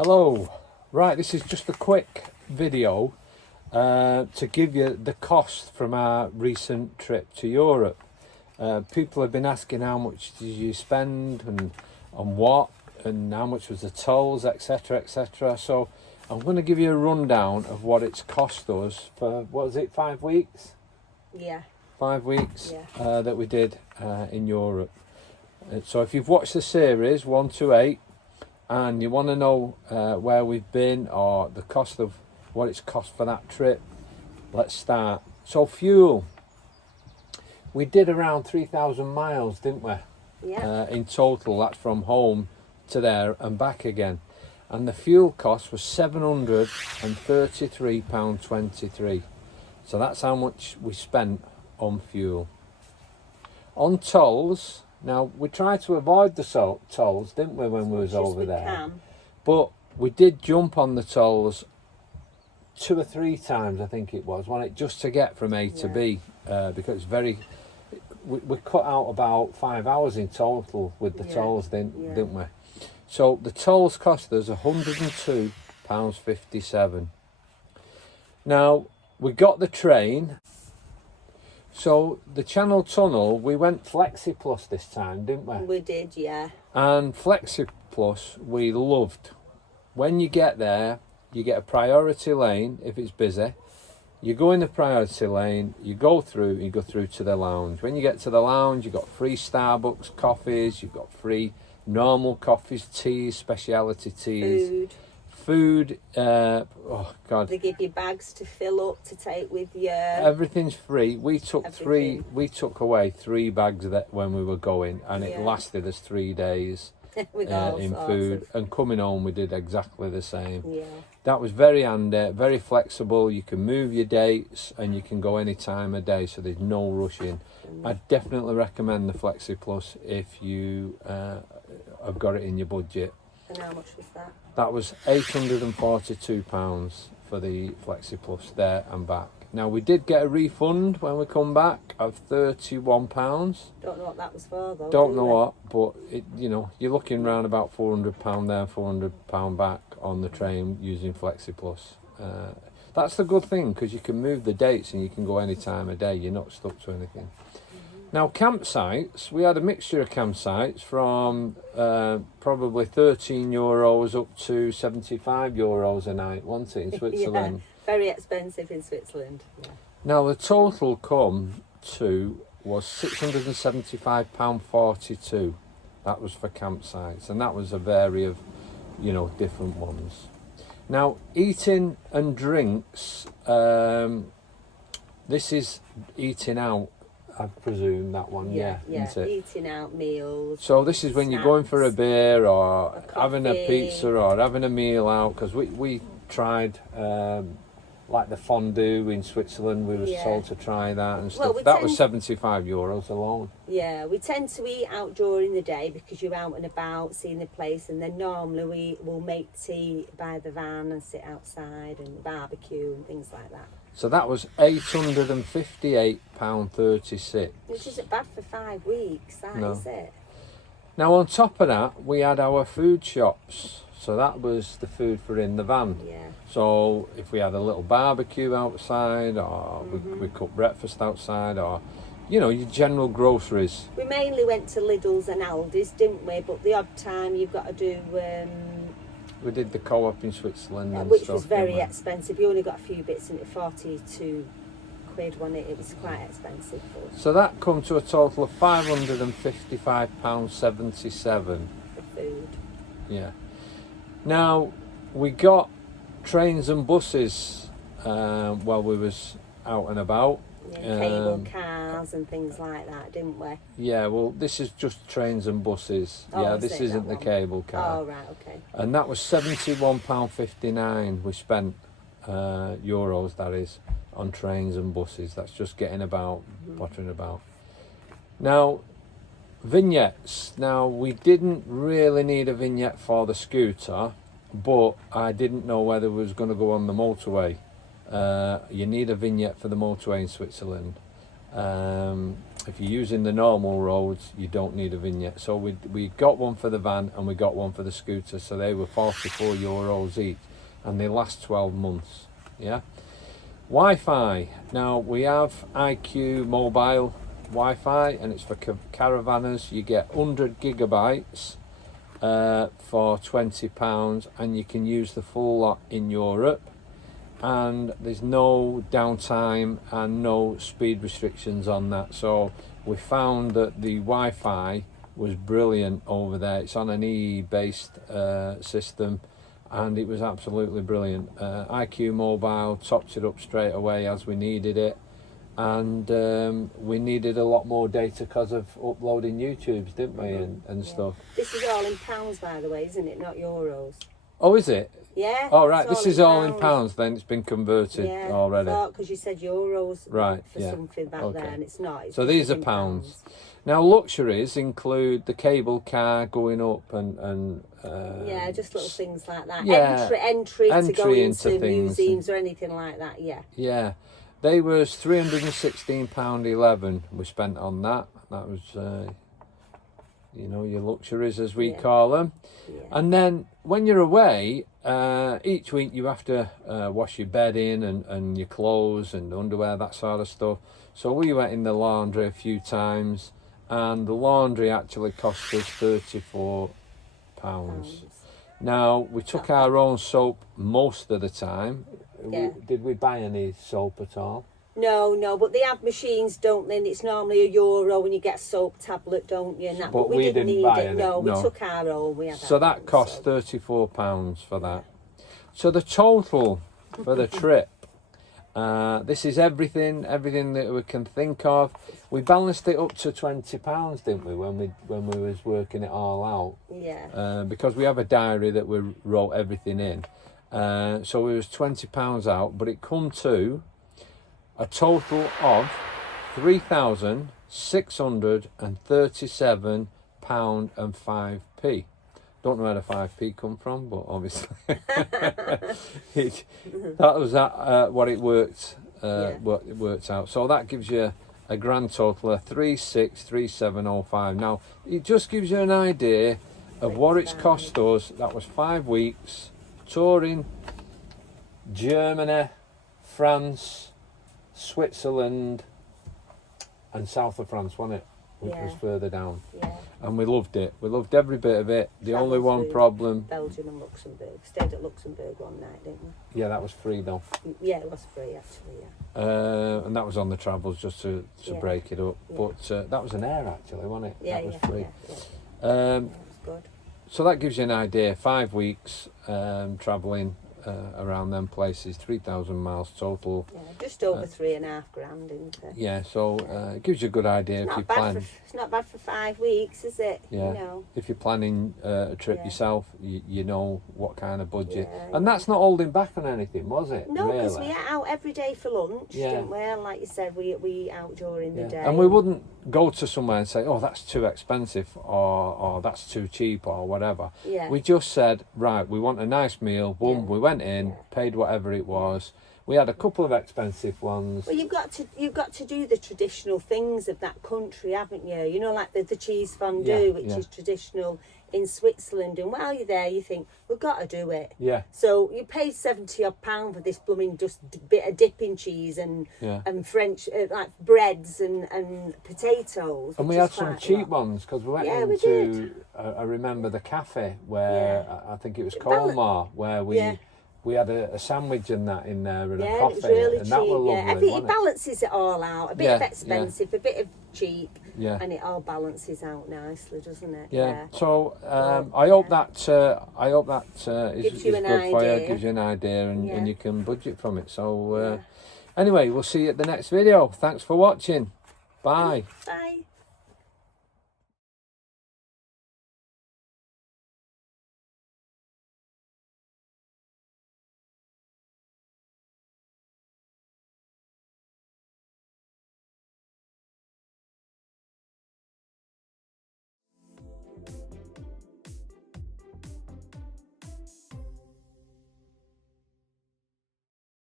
Hello. Right, this is just a quick video to give you the cost from our recent trip to Europe. People have been asking how much did you spend and on what and how much was the tolls, etc, etc. So I'm going to give you a rundown of what it's cost us for, what was it, 5 weeks? Yeah. 5 weeks Yeah. that we did in Europe. So if you've watched the series 1 to 8 and you want to know where we've been or the cost of what it's cost for that trip, let's start. So fuel, we did around 3,000 miles, didn't we? Yeah. In total. That's from home to there and back again, and the fuel cost was £733.23. so that's how much we spent on fuel. On tolls, now we tried to avoid the tolls, didn't we, when we was over there? But we did jump on the tolls 2 or 3 times, I think it was, wasn't it, just to get from A to B, because it's very, we cut out about 5 hours in total with the tolls, didn't we? So the tolls cost us £102.57. Now we got the train. So the Channel Tunnel, we went Flexi Plus this time, didn't we? We did, yeah. And Flexi Plus we loved. When you get there, you get a priority lane if it's busy. You go in the priority lane, you go through to the lounge. When you get to the lounge, you've got free Starbucks coffees, you've got free normal coffees, teas, speciality teas. Food, oh God. They give you bags to fill up to take with you. Everything's free. We took away 3 bags that when we were going, and it lasted us 3 days in food. And coming home, we did exactly the same. Yeah. That was very handy, very flexible. You can move your dates, and you can go any time of day, so there's no rushing. I definitely recommend the Flexi Plus if you have got it in your budget. And how much was that? That was £842 for the Flexi Plus there and back. Now we did get a refund when we come back of £31. Don't know what that was for though. Don't know what, but it, you know, you're looking around about £400 there, £400 back on the train using Flexi Plus. That's the good thing, because you can move the dates and you can go any time of day. You're not stuck to anything. Now campsites, we had a mixture of campsites from probably €13 up to €75 a night, wasn't it, in Switzerland? Yeah, very expensive in Switzerland. Yeah. Now the total come to was £675.42. That was for campsites, and that was a vary of, you know, different ones. Now eating and drinks, this is eating out, I presume, that one, isn't it? Eating out meals. So this is when you're going for a beer or having a pizza or having a meal out, because we tried like the fondue in Switzerland. We were told to try that and stuff. That was €75 alone. Yeah, we tend to eat out during the day because you're out and about seeing the place, and then normally we will make tea by the van and sit outside and barbecue and things like that. So that was £858.36. Which isn't bad for 5 weeks, is it? Now on top of that, we had our food shops. So that was the food for in the van. Yeah. So if we had a little barbecue outside, or we cooked breakfast outside, or, you know, your general groceries. We mainly went to Lidl's and Aldi's, didn't we? But the odd time you've got to do... we did the Co-op in Switzerland and which stuff, was very expensive. You only got a few bits in it, 42 quid, wasn't it? It was quite expensive. So that come to a total of £555.77. For food. Yeah. Now, we got trains and buses while we was out and about. Yeah, cable cars and things like that, didn't we? Yeah, well, this is just trains and buses. This isn't the cable car. Oh, right, okay. And that was £71.59 we spent, euros that is, on trains and buses. That's just getting about, pottering about. Now, vignettes. Now, we didn't really need a vignette for the scooter, but I didn't know whether we was going to go on the motorway. You need a vignette for the motorway in Switzerland. if you're using the normal roads, you don't need a vignette. So we got one for the van and we got one for the scooter. So they were €44 each, and they last 12 months. Yeah. Wi-Fi. Now we have IQ mobile Wi-Fi, and it's for caravanners. You get 100 gigabytes for £20, and you can use the full lot in Europe. And there's no downtime and no speed restrictions on that. So we found that the Wi-Fi was brilliant over there. It's on an EE based system, and it was absolutely brilliant. IQ Mobile topped it up straight away as we needed it, and we needed a lot more data because of uploading YouTubes, didn't we, and stuff. This is all in pounds, by the way, isn't it? Not euros. Oh, is it? Yeah. Oh, right. This is all in pounds. Then it's been converted already. Yeah, because you said euros right, for something back there, and it's not. It's so these are pounds. Now, luxuries include the cable car going up and yeah, just little things like that. Yeah, entry to go into things museums or anything like that. Yeah. Yeah, they was £316.11 we spent on that. That was, you know, your luxuries as we call them. Yeah. And then when you're away, each week you have to wash your bedding and your clothes and underwear, that sort of stuff. So we went in the laundry a few times, and the laundry actually cost us £34. Now, we took our own soap most of the time. Yeah. Did we buy any soap at all? No, but they have machines, don't they? And it's normally €1 when you get a soap tablet, don't you? And that, but we didn't need buy it. No, we took our own. We had so that cost £34 for that. So the total for the trip, this is everything that we can think of. We balanced it up to £20, didn't we, when we was working it all out? Yeah. Because we have a diary that we wrote everything in. So it was £20 out, but it come to a total of £3,637.05. Don't know where the 5p come from, but obviously that was what it worked. What it worked out. So that gives you a grand total of 363705. Now it just gives you an idea of what it's cost us. That was 5 weeks touring Germany, France, Switzerland and south of France, wasn't it? Which was further down. Yeah. And we loved it. We loved every bit of it. The only one problem... Belgium and Luxembourg. Stayed at Luxembourg one night, didn't we? Yeah, that was free though. Yeah, it was free actually, and that was on the travels just to break it up. But that was an air actually, wasn't it? Yeah, that was free. That was good. So that gives you an idea. 5 weeks travelling around them places, 3,000 miles total. Yeah, just over £3.5 grand, isn't it? Yeah, so it gives you a good idea if you plan. It's not bad for 5 weeks, is it? Yeah. You know. If you're planning a trip yourself, you know what kind of budget. And that's not holding back on anything, was it? No, because we ate out every day for lunch, didn't we? And like you said, we eat out during the day. And we wouldn't go to somewhere and say, oh, that's too expensive or that's too cheap or whatever. Yeah. We just said, right, we want a nice meal. Boom, we went in, paid whatever it was. We had a couple of expensive ones. Well, you've got to do the traditional things of that country, haven't you? You know, like the cheese fondue, which is traditional in Switzerland. And while you're there, you think, we've got to do it. Yeah. So you paid £70 for this blooming just bit of dipping cheese and French, like breads and potatoes. And we had some cheap ones because we went into, I remember the cafe where I think it was Colmar, where we had a sandwich and that in there and a coffee. It was really and cheap. that was lovely, I think it balances it all out. A bit of expensive, a bit of cheap, and it all balances out nicely, doesn't it? Yeah. So I hope that is good for you. Gives you an idea, and you can budget from it. So anyway, we'll see you at the next video. Thanks for watching. Bye. Bye.